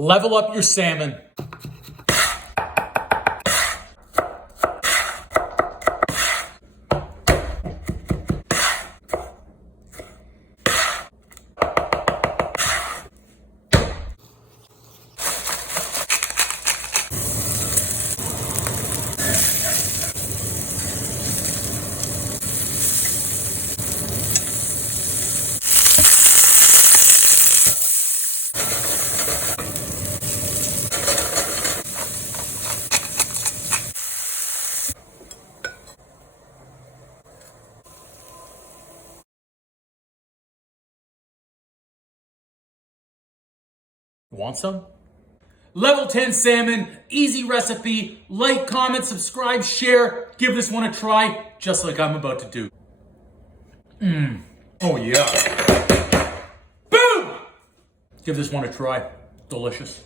Level up your salmon. Want some? Level 10 salmon, easy recipe. Like, comment, subscribe, share. Give this one a try, just like I'm about to do. Oh yeah. Boom! Give this one a try. Delicious.